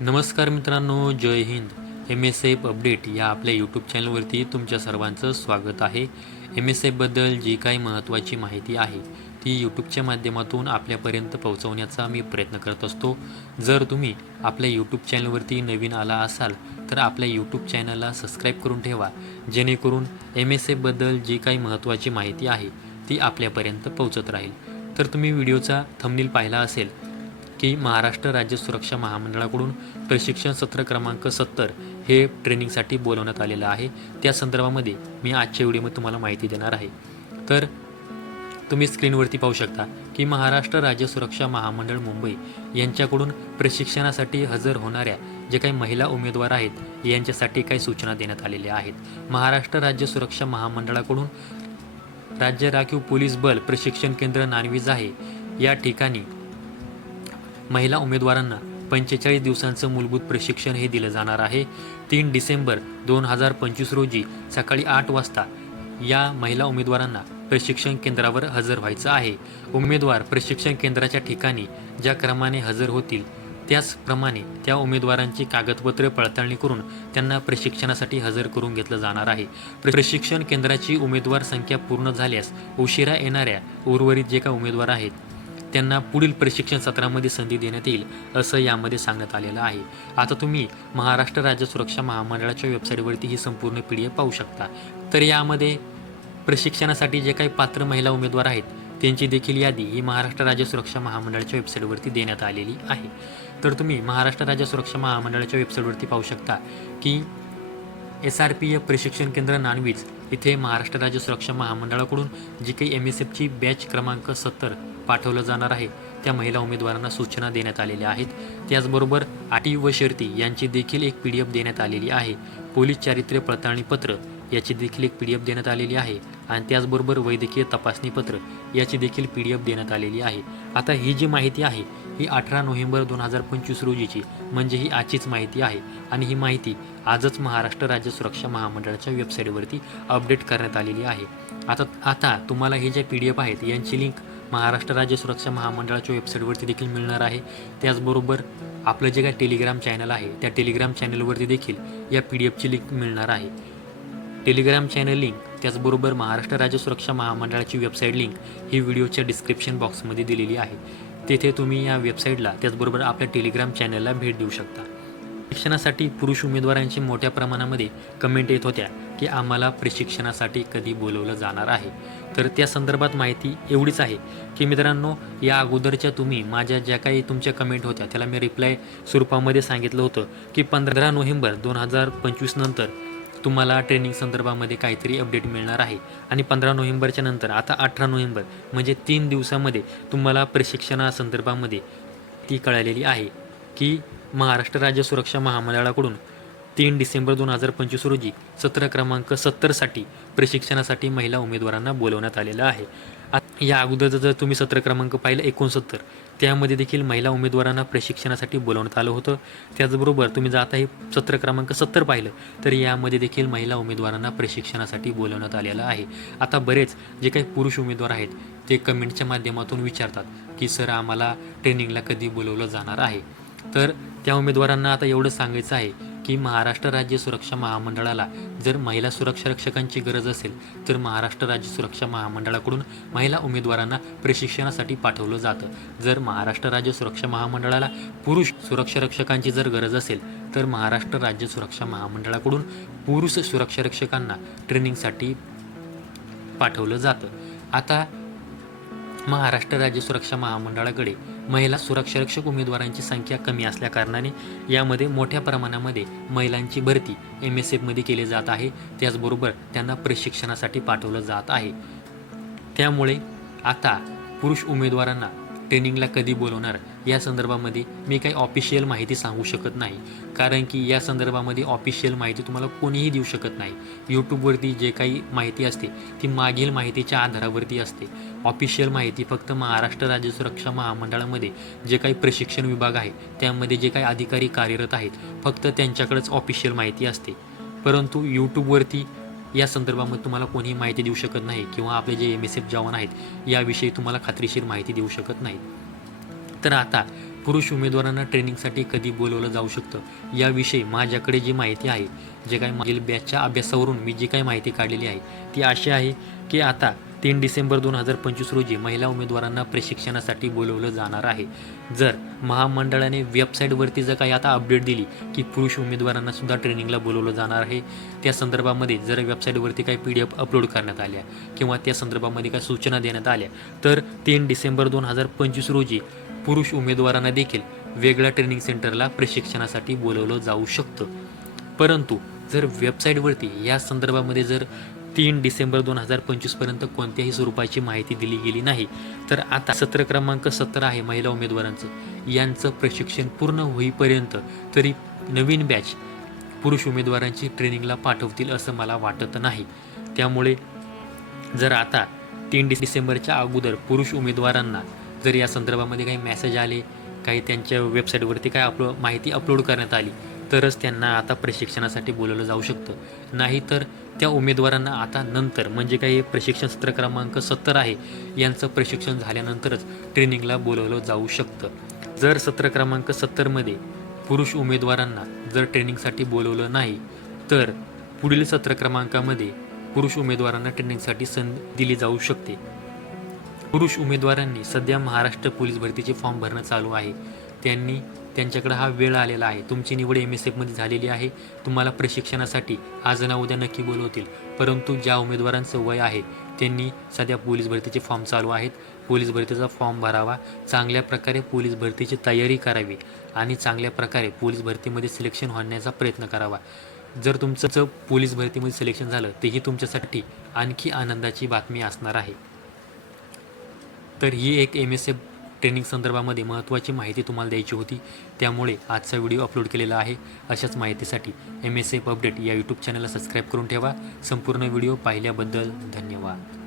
नमस्कार मित्रांनो जय हिंद. एम एस एफ अपडेट या आपल्या यूट्यूब चॅनलवरती तुमच्या सर्वांचं स्वागत आहे. एम एस एफबद्दल जी काही महत्त्वाची माहिती आहे ती यूट्यूबच्या माध्यमातून आपल्यापर्यंत पोहोचवण्याचा मी प्रयत्न करत असतो. जर तुम्ही आपल्या यूट्यूब चॅनलवरती नवीन आला असाल तर आपल्या यूट्यूब चॅनलला सबस्क्राईब करून ठेवा. जेणेकरून एम एस एफबद्दल जी काही महत्त्वाची माहिती आहे ती आपल्यापर्यंत पोहोचत राहील. तर तुम्ही व्हिडिओचा थंबनील पाहिला असेल की महाराष्ट्र राज्य सुरक्षा महामंडळाकडून प्रशिक्षण सत्र क्रमांक सत्तर हे ट्रेनिंगसाठी बोलवण्यात आलेलं आहे. त्या संदर्भामध्ये मी आजच्या व्हिडिओमध्ये तुम्हाला माहिती देणार आहे. तर तुम्ही स्क्रीनवरती पाहू शकता की महाराष्ट्र राज्य सुरक्षा महामंडळ मुंबई यांच्याकडून प्रशिक्षणासाठी हजर होणाऱ्या जे काही महिला उमेदवार आहेत यांच्यासाठी काही सूचना देण्यात आलेल्या आहेत. महाराष्ट्र राज्य सुरक्षा महामंडळाकडून राज्य राखीव पोलीस बल प्रशिक्षण केंद्र नानवीज आहे. या ठिकाणी महिला उमेदवारांना पंचेचाळीस दिवसांचं मूलभूत प्रशिक्षण हे दिलं जाणार आहे. तीन डिसेंबर दोन हजार पंचवीस रोजी सकाळी आठ वाजता या महिला उमेदवारांना प्रशिक्षण केंद्रावर हजर व्हायचं आहे. उमेदवार प्रशिक्षण केंद्राच्या ठिकाणी ज्या क्रमाने हजर होतील त्याचप्रमाणे त्या उमेदवारांची कागदपत्रे पडताळणी करून त्यांना प्रशिक्षणासाठी हजर करून घेतलं जाणार आहे. प्रशिक्षण केंद्राची उमेदवार संख्या पूर्ण झाल्यास उशिरा येणाऱ्या उर्वरित जे काही उमेदवार आहेत त्यांना पुढील प्रशिक्षण सत्रामध्ये संधी देण्यात येईल असं यामध्ये सांगण्यात आलेलं आहे. आता तुम्ही महाराष्ट्र राज्य सुरक्षा महामंडळाच्या वेबसाईटवरती ही संपूर्ण पी डी एफ पाहू शकता. तर यामध्ये प्रशिक्षणासाठी जे काही पात्र महिला उमेदवार आहेत त्यांची देखील यादी ही महाराष्ट्र राज्य सुरक्षा महामंडळाच्या वेबसाईटवरती देण्यात आलेली आहे. तर तुम्ही महाराष्ट्र राज्य सुरक्षा महामंडळाच्या वेबसाईटवरती पाहू शकता की एस आर पी एफ प्रशिक्षण केंद्र नानवीज इथे महाराष्ट्र राज्य सुरक्षा महामंडळाकडून जी काही एम एस एफची बॅच क्रमांक सत्तर पाठवलं जाणार आहे. त्या महिला उमेदवारांना सूचना देण्यात आलेल्या आहेत. त्याचबरोबर आटी व शर्ती यांची देखील एक पी डी एफ देण्यात आलेली आहे. पोलीस चारित्र्य पडताळणीपत्र याची देखील एक पी डी एफ देण्यात आलेली आहे. आणि त्याचबरोबर वैद्यकीय तपासणीपत्र याची देखील पी डी एफ देण्यात आलेली आहे. आता ही जी माहिती आहे ही अठरा नोव्हेंबर दोन हजार पंचवीस रोजीची म्हणजे ही आजचीच माहिती आहे. आणि ही माहिती आजच महाराष्ट्र राज्य सुरक्षा महामंडळाच्या वेबसाईटवरती अपडेट करण्यात आलेली आहे. आता आता तुम्हाला हे ज्या पी डी एफ आहेत यांची लिंक महाराष्ट्र राज्य सुरक्षा महामंडळाच्या वेबसाईटवरती देखील मिळणार आहे. त्याचबरोबर आपलं जे काय टेलिग्राम चॅनल आहे त्या टेलिग्राम चॅनलवरती देखील या पी डी एफची लिंक मिळणार आहे. टेलिग्राम चॅनल लिंक त्याचबरोबर महाराष्ट्र राज्य सुरक्षा महामंडळाची वेबसाईट लिंक ही व्हिडिओच्या डिस्क्रिप्शन बॉक्समध्ये दिलेली आहे. तेथे तुम्ही या वेबसाईटला त्याचबरोबर आपल्या टेलिग्राम चॅनलला भेट देऊ शकता. शिक्षणासाठी पुरुष उमेदवारांची मोठ्या प्रमाणामध्ये कमेंट येत होत्या की आम्हाला प्रशिक्षणासाठी कधी बोलवलं जाणार आहे. तर त्या संदर्भात माहिती एवढीच आहे की मित्रांनो या अगोदरच्या तुम्ही माझ्या ज्या काही तुमच्या कमेंट होत्या त्याला मी रिप्लाय स्वरूपामध्ये सांगितलं होतं की पंधरा नोव्हेंबर दोन हजार पंचवीस नंतर तुम्हाला ट्रेनिंग संदर्भामध्ये काहीतरी अपडेट मिळणार आहे. आणि पंधरा नोव्हेंबरच्या नंतर आता अठरा नोव्हेंबर म्हणजे तीन दिवसामध्ये तुम्हाला प्रशिक्षणासंदर्भामध्ये ती कळालेली आहे की महाराष्ट्र राज्य सुरक्षा महामंडळाकडून तीन डिसेंबर दोन हजार पंचवीस रोजी सत्र क्रमांक सत्तरसाठी प्रशिक्षणासाठी महिला उमेदवारांना बोलवण्यात आलेलं आहे. या अगोदरचं जर तुम्ही सत्र क्रमांक पाहिलं एकोणसत्तर त्यामध्ये देखील महिला उमेदवारांना प्रशिक्षणासाठी बोलवण्यात आलं होतं. त्याचबरोबर तुम्ही जर आता हे सत्र क्रमांक सत्तर पाहिलं तर यामध्ये देखील महिला उमेदवारांना प्रशिक्षणासाठी बोलवण्यात आलेलं आहे. आता बरेच जे काही पुरुष उमेदवार आहेत ते कमेंटच्या माध्यमातून विचारतात की सर आम्हाला ट्रेनिंगला कधी बोलवलं जाणार आहे? तर त्या उमेदवारांना आता एवढं सांगायचं आहे की महाराष्ट्र राज्य सुरक्षा महामंडळाला जर महिला सुरक्षा रक्षकांची गरज असेल तर महाराष्ट्र राज्य सुरक्षा महामंडळाकडून महिला उमेदवारांना प्रशिक्षणासाठी पाठवलं जातं. जर महाराष्ट्र राज्य सुरक्षा महामंडळाला पुरुष सुरक्षा रक्षकांची जर गरज असेल तर महाराष्ट्र राज्य सुरक्षा महामंडळाकडून पुरुष सुरक्षा रक्षकांना ट्रेनिंगसाठी पाठवलं जातं. आता महाराष्ट्र राज्य सुरक्षा महामंडळाकडे महिला सुरक्षारक्षक उमेदवारांची संख्या कमी असल्याकारणाने यामध्ये मोठ्या प्रमाणामध्ये महिलांची भरती एम एस एफमध्ये केली जात आहे. त्याचबरोबर त्यांना प्रशिक्षणासाठी पाठवलं जात आहे. त्यामुळे आता पुरुष उमेदवारांना ट्रेनिंगला कधी बोलवणार? या संदर्भामध्ये मी काही ऑफिशियल माहिती सांगू शकत नाही. कारण की या संदर्भामध्ये ऑफिशियल माहिती तुम्हाला कोणीही देऊ शकत नाही. यूट्यूबवरती जे काही माहिती असते ती मागील माहितीच्या आधारावरती असते. ऑफिशियल माहिती फक्त महाराष्ट्र राज्य सुरक्षा महामंडळामध्ये जे काही प्रशिक्षण विभाग आहे त्यामध्ये जे काही अधिकारी कार्यरत आहेत फक्त त्यांच्याकडेच ऑफिशियल माहिती असते. परंतु यूट्यूबवरती या संदर्भामध्ये तुम्हाला कोणीही माहिती देऊ शकत नाही किंवा आपले जे एम एस एफ जवान आहेत याविषयी तुम्हाला खात्रीशीर माहिती देऊ शकत नाही तर आता पुरुष उमेदवारांना ट्रेनिंगसाठी कधी बोलवलं जाऊ शकतं याविषयी माझ्याकडे जी माहिती आहे जे काही मागील बॅचच्या अभ्यासावरून मी जी काही माहिती काढलेली आहे ती अशी आहे की आता तीन डिसेंबर दोन हजार पंचवीस रोजी महिला उमेदवारांना प्रशिक्षणासाठी बोलवलं जाणार आहे. जर महामंडळाने वेबसाईटवरती जर काही आता अपडेट दिली की पुरुष उमेदवारांना सुद्धा ट्रेनिंगला बोलवलं जाणार आहे त्या संदर्भामध्ये जर वेबसाईटवरती काही पी डी एफ अपलोड करण्यात आल्या किंवा त्या संदर्भामध्ये काही सूचना देण्यात आल्या तर तीन डिसेंबर दोन हजार पंचवीस रोजी पुरुष उमेदवारांना देखील वेगळ्या ट्रेनिंग सेंटरला प्रशिक्षणासाठी बोलवलं जाऊ शकतं. परंतु जर वेबसाईटवरती या संदर्भामध्ये जर तीन डिसेंबर दोन हजार पंचवीसपर्यंत कोणत्याही स्वरूपाची माहिती दिली गेली नाही. तर आता सत्र क्रमांक सतरा आहे महिला उमेदवारांचं. यांचं प्रशिक्षण पूर्ण होईपर्यंत तरी नवीन बॅच पुरुष उमेदवारांची ट्रेनिंगला पाठवतील असं मला वाटत नाही. त्यामुळे जर आता तीन डिसेंबरच्या अगोदर पुरुष उमेदवारांना जर या संदर्भामध्ये काही मेसेज आले काही त्यांच्या वेबसाईटवरती काय अपलो माहिती अपलोड करण्यात आली तरच त्यांना आता प्रशिक्षणासाठी बोलवलं जाऊ शकतं. नाहीतर त्या उमेदवारांना आता नंतर म्हणजे काही प्रशिक्षण सत्र क्रमांक सत्तर आहे यांचं प्रशिक्षण झाल्यानंतरच ट्रेनिंगला बोलवलं जाऊ शकतं. जर सत्र क्रमांक सत्तरमध्ये पुरुष उमेदवारांना जर ट्रेनिंगसाठी बोलवलं नाही तर पुढील सत्र क्रमांकामध्ये पुरुष उमेदवारांना ट्रेनिंगसाठी संधी दिली जाऊ शकते. पुरुष उमेदवारांनी सध्या महाराष्ट्र पोलीस भरतीचे फॉर्म भरणं चालू आहे. त्यांनी त्यांच्याकडे हा वेळ आलेला आहे. तुमची निवड एम एस एफमध्ये झालेली आहे. तुम्हाला प्रशिक्षणासाठी आज ना उद्या नक्की बोलवतील. परंतु ज्या उमेदवारांचं वय आहे त्यांनी सध्या पोलीस भरतीचे फॉर्म चालू आहेत. पोलीस भरतीचा फॉर्म भरावा. चांगल्या प्रकारे पोलीस भरतीची तयारी करावी आणि चांगल्या प्रकारे पोलीस भरतीमध्ये सिलेक्शन होण्याचा प्रयत्न करावा. जर तुमचं जर पोलीस भरतीमध्ये सिलेक्शन झालं तर ही तुमच्यासाठी आणखी आनंदाची बातमी असणार आहे. तर ही एक एम एस एफ ट्रेनिंग संदर्भामध्ये महत्त्वाची माहिती तुम्हाला द्यायची होती त्यामुळे आजचा व्हिडिओ अपलोड केलेला आहे. अशाच माहितीसाठी एम एस एफ अपडेट या यूट्यूब चॅनलला सबस्क्राईब करून ठेवा. संपूर्ण व्हिडिओ पाहिल्याबद्दल धन्यवाद.